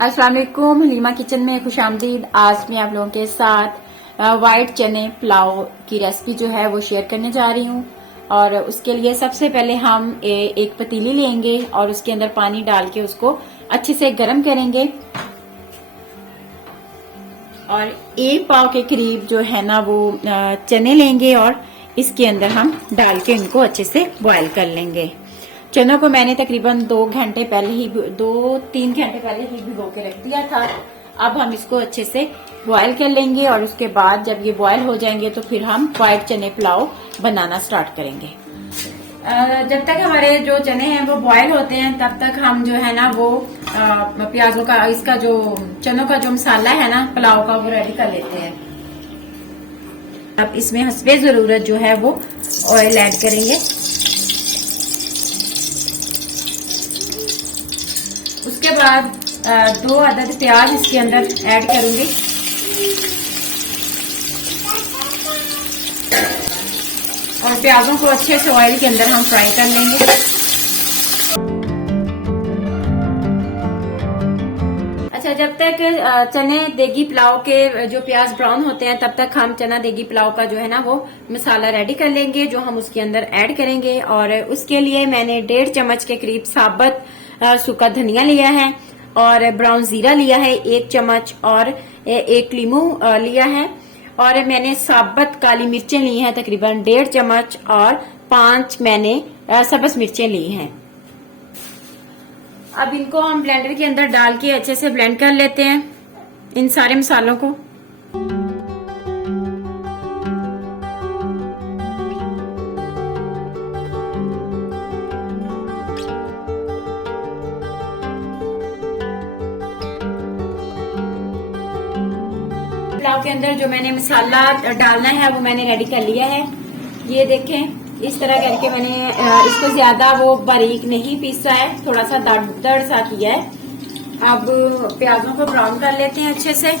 अस्सलाम वालेकुम, हलीमा किचन में खुश आमदीद। आज मैं आप लोगों के साथ वाइट चने पुलाव की रेसिपी जो है वो शेयर करने जा रही हूँ। और उसके लिए सबसे पहले हम एक पतीली लेंगे और उसके अंदर पानी डाल के उसको अच्छे से गर्म करेंगे और एक पाव के करीब जो है ना वो चने लेंगे और इसके अंदर हम डाल के इनको अच्छे से बॉईल कर लेंगे। चनों को मैंने तकरीबन 2-3 घंटे पहले ही भिगो के रख दिया था। अब हम इसको अच्छे से बॉईल कर लेंगे और उसके बाद जब ये बॉईल हो जाएंगे तो फिर हम व्हाइट चने पुलाव बनाना स्टार्ट करेंगे। जब तक हमारे जो चने हैं वो बॉईल होते हैं तब तक हम जो है ना वो प्याजों का इसका जो चनों का जो मसाला है ना पुलाव का वो रेडी कर लेते हैं। अब इसमें हस्बे जरूरत जो है वो ऑयल ऐड करेंगे। उसके बाद 2 अदद प्याज इसके अंदर ऐड करूंगी और प्याजों को अच्छे से ऑयल के अंदर हम फ्राई कर लेंगे। अच्छा, जब तक चने देगी पुलाव के जो प्याज ब्राउन होते हैं तब तक हम चना देगी पुलाव का जो है ना वो मसाला रेडी कर लेंगे जो हम उसके अंदर ऐड करेंगे। और उसके लिए मैंने 1.5 चम्मच के करीब साबुत सूखा धनिया लिया है और ब्राउन जीरा लिया है 1 चम्मच और 1 लीमू लिया है और मैंने साबुत काली मिर्चें ली हैं तकरीबन 1.5 चम्मच और 5 मैंने सब्ज मिर्चें ली हैं। अब इनको हम ब्लेंडर के अंदर डाल के अच्छे से ब्लेंड कर लेते हैं इन सारे मसालों को। पुलाव के अंदर जो मैंने मसाला डालना है वो मैंने रेडी कर लिया है। ये देखें, इस तरह करके मैंने इसको ज्यादा वो बारीक नहीं पीसा है, थोड़ा सा दड़ सा किया है। अब प्याजों को ब्राउन कर लेते हैं अच्छे से।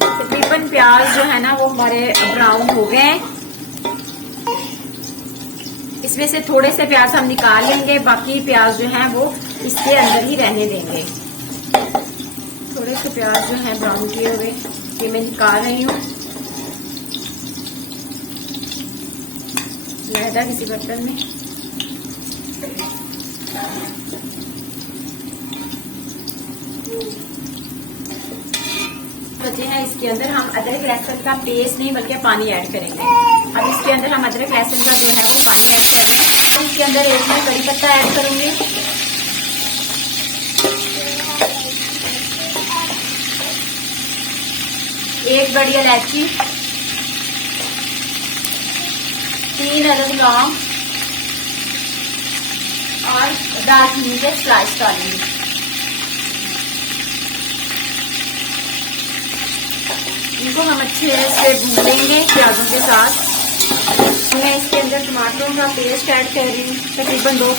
तकरीबन प्याज जो है ना वो हमारे ब्राउन हो गए हैं। इसमें से थोड़े से प्याज हम निकाल लेंगे, बाकी प्याज जो है वो इसके अंदर ही रहने देंगे। थोड़े से प्याज जो है ब्राउन किए हुए ये मैं निकाल रही हूँ लहदा किसी बर्तन में। बचे हैं इसके अंदर हम अदरक लहसुन का पेस्ट नहीं बल्कि पानी ऐड करेंगे। अब इसके अंदर हम अदरक लहसुन का जो है वो पानी ऐड कर रहे हैं। अब इसके अंदर एक मैं कड़ी पत्ता ऐड करूंगी, एक बड़ी इलायची, 3 अदद लौंग और दालचीनी के स्लाइस डालेंगे। इनको हम अच्छे से भून लेंगे प्याजों के साथ। मैं इसके अंदर टमाटरों का पेस्ट ऐड कर रही हूँ। तकरीबन 2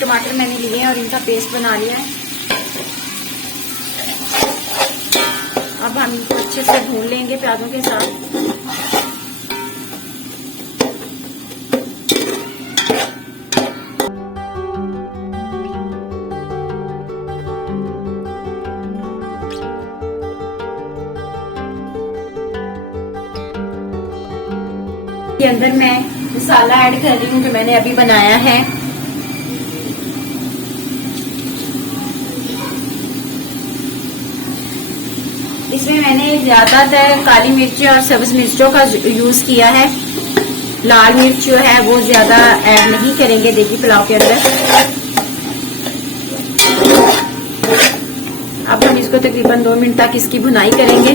टमाटर मैंने लिए हैं और इनका पेस्ट बना लिया है। अब हम इनको अच्छे से भून लेंगे प्याजों के साथ। के अंदर मैं मसाला ऐड कर रही हूँ जो मैंने अभी बनाया है। इसमें मैंने ज्यादातर काली मिर्च और सब्ज मिर्चों का यूज किया है। लाल मिर्च जो है वो ज्यादा ऐड नहीं करेंगे देगी पुलाव के अंदर। अब हम इसको तकरीबन 2 मिनट तक इसकी भुनाई करेंगे।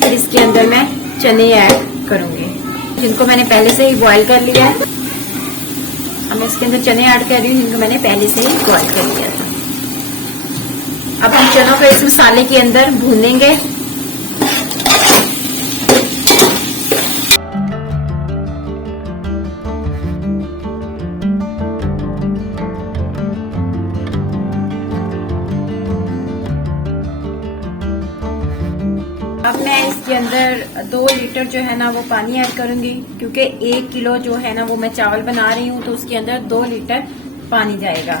फिर इसके अंदर मैं चने ऐड करूंगी जिनको मैंने पहले से ही बॉईल कर लिया है। अब मैं इसके अंदर चने ऐड कर रही हूँ जिनको मैंने पहले से ही बॉईल कर लिया था। अब हम चनों को इस मसाले के अंदर भूनेंगे। अब मैं इसके अंदर 2 लीटर जो है ना वो पानी ऐड करूंगी क्योंकि 1 किलो जो है ना वो मैं चावल बना रही हूँ तो उसके अंदर 2 लीटर पानी जाएगा।